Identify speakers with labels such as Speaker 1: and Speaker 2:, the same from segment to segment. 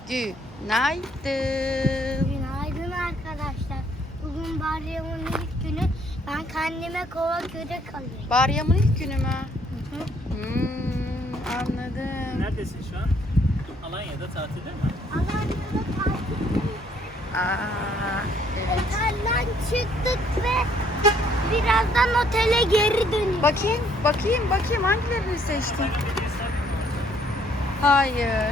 Speaker 1: Günaydın.
Speaker 2: Günaydın arkadaşlar. Bugün Baryam'ın ilk günü. Ben kendime kova kürek alıyorum.
Speaker 1: Baryam'ın ilk günü mü?
Speaker 2: Hı.
Speaker 1: Anladım.
Speaker 3: Neredesin şu an? Alanya'da tatilde mi?
Speaker 2: Alanya'da tatilde
Speaker 1: Evet.
Speaker 2: otelden çıktık ve birazdan otele geri dönüyoruz.
Speaker 1: Bakayım hangilerini seçtin? Hayır.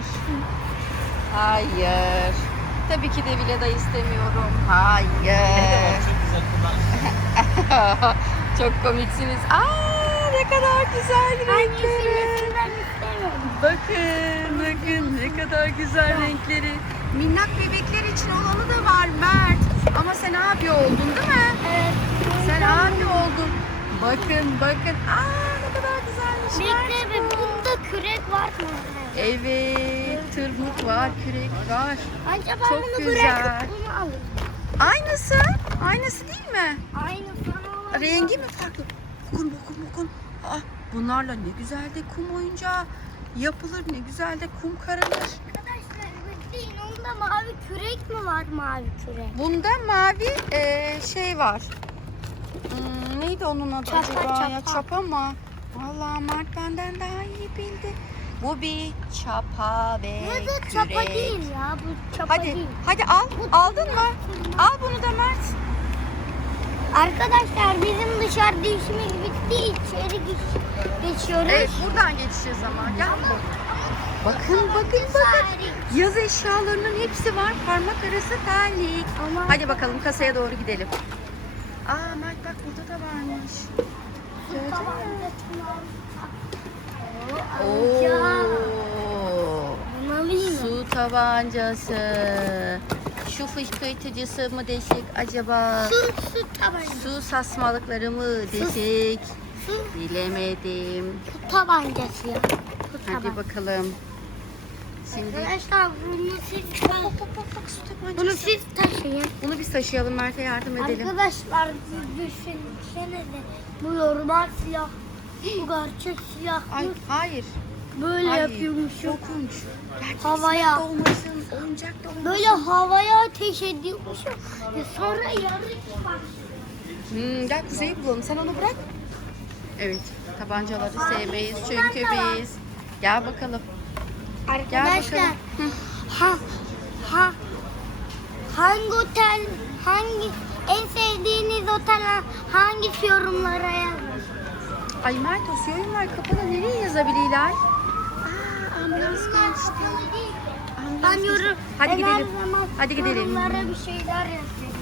Speaker 1: Tabii ki de villa da istemiyorum. Hayır.
Speaker 3: Çok güzel kullan.
Speaker 1: Çok komiksiniz. Ne kadar güzel renkleri.
Speaker 2: Hangisinden istemiyorum.
Speaker 1: Bakın ne kadar güzel renkleri. Minnak bebekler için olanı da var Mert. Ama sen abi oldun değil mi?
Speaker 2: Evet.
Speaker 1: Sen abi oldun. Bakın. Ne kadar güzelmiş.
Speaker 2: Bekle be, bunda kürek var mı?
Speaker 1: Evet. Tırmık var, kürek var.
Speaker 2: Acaba
Speaker 1: Çok
Speaker 2: bunu
Speaker 1: güzel.
Speaker 2: bırakıp bunu alırım.
Speaker 1: Aynısı değil mi?
Speaker 2: Aynı sana.
Speaker 1: Rengi mi farklı? Bakın. Bunlarla ne güzel de kum oyuncağı yapılır. Ne güzel de kum karılır.
Speaker 2: Arkadaşlar bekleyin, onda mavi kürek mi var, mavi kürek?
Speaker 1: Bunda mavi şey var. Neydi onun adı
Speaker 2: Çapa,
Speaker 1: acaba ya?
Speaker 2: çapa.
Speaker 1: Çapa mı? Vallahi Mert benden daha iyi bildi. Bu bir çapa ve
Speaker 2: Bu da
Speaker 1: kürek.
Speaker 2: çapa değil ya, bu çapa değil.
Speaker 1: Hadi al. Aldın mı? Al bunu da Mert.
Speaker 2: Arkadaşlar bizim dışarıda işimiz bitti, içeri geçiyoruz.
Speaker 1: Evet, buradan geçeceğiz ama. Gel. Bakın. Yaz eşyalarının hepsi var. Parmak arası terlik.
Speaker 2: Ama-
Speaker 1: Hadi bakalım kasaya doğru gidelim. Mert bak burada da varmış. Gördün mü?
Speaker 2: Bunu alayım mı?
Speaker 1: Su tabancası. Şu fışkırtıcısı mı desek acaba?
Speaker 2: Su tabancası.
Speaker 1: Su sasmalıkları mı desek?
Speaker 2: Su
Speaker 1: Bilemedim.
Speaker 2: tabancası ya. Su
Speaker 1: Hadi
Speaker 2: tabancası.
Speaker 1: bakalım. Şimdi
Speaker 2: Arkadaşlar bunu siz
Speaker 1: su tabancası.
Speaker 2: bunu siz taşıyın.
Speaker 1: Bunu biz taşıyalım, Mert'e yardım edelim.
Speaker 2: Arkadaşlar düşünsene de bu normal silah, bu gerçek silah
Speaker 1: Hayır.
Speaker 2: böyle
Speaker 1: Hayır.
Speaker 2: yapıyormuş.
Speaker 1: Korkunç. Gerçek
Speaker 2: Havaya.
Speaker 1: silah da olmasın, oyuncak da olmasın.
Speaker 2: Böyle havaya ateş ediyormuş. Sonra yarış var.
Speaker 1: Gel Kuzey'i bulalım. Sen onu bırak. Evet. Tabancaları sevmeyiz çünkü
Speaker 2: bunlar da var.
Speaker 1: biz. Gel bakalım.
Speaker 2: Arkadaşlar
Speaker 1: bakalım.
Speaker 2: hangi otel, en sevdiğiniz otel hangisi, yorumlara yazın.
Speaker 1: Ay Mert, o oyunlar kapalı. Nereye yazabilirler? Ambulans geçti.
Speaker 2: Ben
Speaker 1: Ambulans
Speaker 2: yorum.
Speaker 1: geçti. Hadi
Speaker 2: ben her
Speaker 1: gidelim.
Speaker 2: zaman
Speaker 1: Hadi gidelim.
Speaker 2: Yorumlara bir şeyler yazıyorum.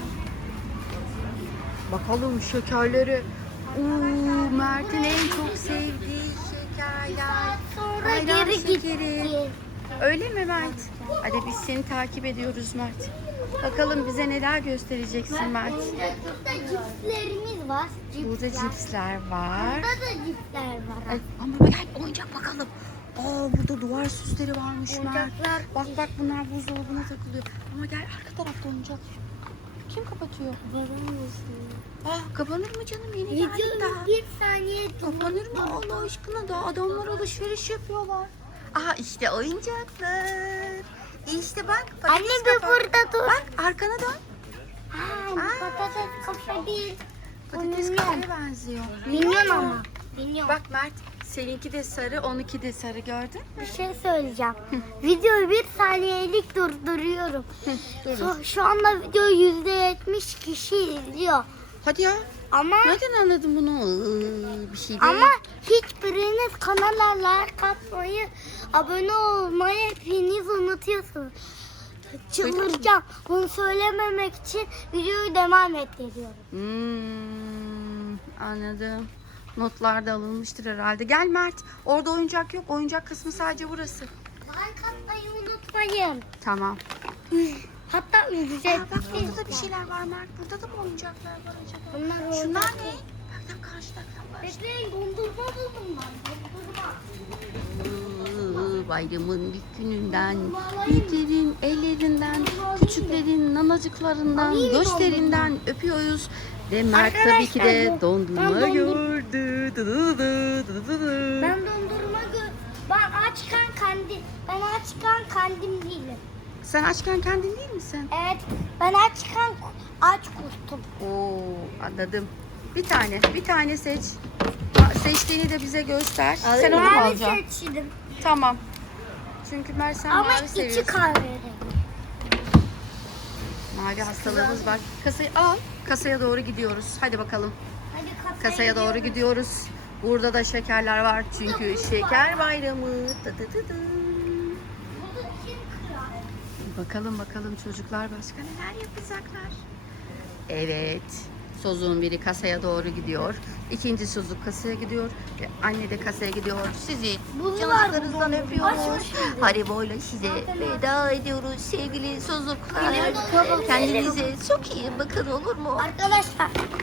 Speaker 1: Bakalım şekerleri. Mert'in en çok sevdiği şekerler.
Speaker 2: Sonra
Speaker 1: Bayram
Speaker 2: geri
Speaker 1: şekeri.
Speaker 2: gitti.
Speaker 1: Öyle mi Mert? Hadi biz seni takip ediyoruz Mert. Bakalım bize neler göstereceksin Mert.
Speaker 2: Burada cipslerimiz var.
Speaker 1: Burada cipsler var.
Speaker 2: Burada da cipsler var.
Speaker 1: Ay, ama gel oyuncak bakalım. Burada duvar süsleri varmış Mert.
Speaker 2: Oyuncaklar.
Speaker 1: Bak bunlar buzdolabına takılıyor. Ama gel arka tarafta oyuncak. Kim kapatıyor? Kapanır mı canım? Yeni geldik
Speaker 2: Videoyu
Speaker 1: daha.
Speaker 2: bir saniye
Speaker 1: Kapanır mı Allah aşkına? Daha adamlar alışveriş yapıyorlar. İşte oyuncaklar. İşte bak.
Speaker 2: Anne bir burada dur.
Speaker 1: Bak arkana dön.
Speaker 2: Bu patates kafe değil.
Speaker 1: Patates
Speaker 2: Minyon.
Speaker 1: kafeye benziyor.
Speaker 2: Minyon ama. Minyon.
Speaker 1: Bak Mert, seninki de sarı, onunki de sarı, gördün mü?
Speaker 2: Bir şey söyleyeceğim. Videoyu bir saniyelik durduruyorum.
Speaker 1: Dur.
Speaker 2: Şu anda videoyu %70 kişi izliyor.
Speaker 1: Hadi ya.
Speaker 2: Ama
Speaker 1: Nereden anladın bunu? Bir şey değil.
Speaker 2: ama hiçbiriniz kanala like atmayı, abone olmayı hepiniz unutuyorsunuz. Çıldıracağım. Bunu söylememek için videoyu devam ettiriyorum.
Speaker 1: Anladım. Notlar da alınmıştır herhalde. Gel Mert. Orada oyuncak yok. Oyuncak kısmı sadece burası.
Speaker 2: Like atmayı unutmayın.
Speaker 1: Tamam.
Speaker 2: Hatta ücretsiz.
Speaker 1: Bak burada da bir şeyler var Mert. Burada da mı oyuncaklar var acaba?
Speaker 2: Bunlar
Speaker 1: Şunlar
Speaker 2: oyuncak
Speaker 1: ne?
Speaker 2: değil.
Speaker 1: Bak karşıda.
Speaker 2: Bekleyin, dondurma buldum ben. Dondurma.
Speaker 1: Bayramın ilk gününden, büyüklerin ellerinden, küçüklerin nanacıklarından,
Speaker 2: Alayım
Speaker 1: gösterinden öpüyoruz. Ve Mert tabii ki de
Speaker 2: Arkadaşlar,
Speaker 1: dondurma
Speaker 2: ben
Speaker 1: gördü.
Speaker 2: Ben dondurma ben açkan kandim. Ben açkan kandim değilim.
Speaker 1: Sen açken kendin değil misin?
Speaker 2: Evet, ben açken aç kustum.
Speaker 1: Oo, anladım. Bir tane seç. Seçtiğini de bize göster. Sen onu mu
Speaker 2: Mavi
Speaker 1: alacaksın?
Speaker 2: seçtim.
Speaker 1: Tamam. Çünkü Mert sen
Speaker 2: Ama
Speaker 1: mavi
Speaker 2: içi
Speaker 1: seviyorsun.
Speaker 2: kahverengi.
Speaker 1: Mavi hastalığımız var. Kasayı al. Kasaya doğru gidiyoruz. Hadi bakalım.
Speaker 2: Hadi
Speaker 1: Kasaya doğru gidiyoruz. Burada da şekerler var. Çünkü şeker bayramı. Dı dı dı dı. Bakalım çocuklar başka neler yapacaklar. Evet. Sozun biri kasaya doğru gidiyor. İkinci sozuk kasaya gidiyor. Ve anne de kasaya gidiyor. Sizi canınızdan öpüyoruz. Haribo'yla size veda ediyoruz sevgili sozluklar. Kendinize çok iyi bakın, olur mu?
Speaker 2: Arkadaşlar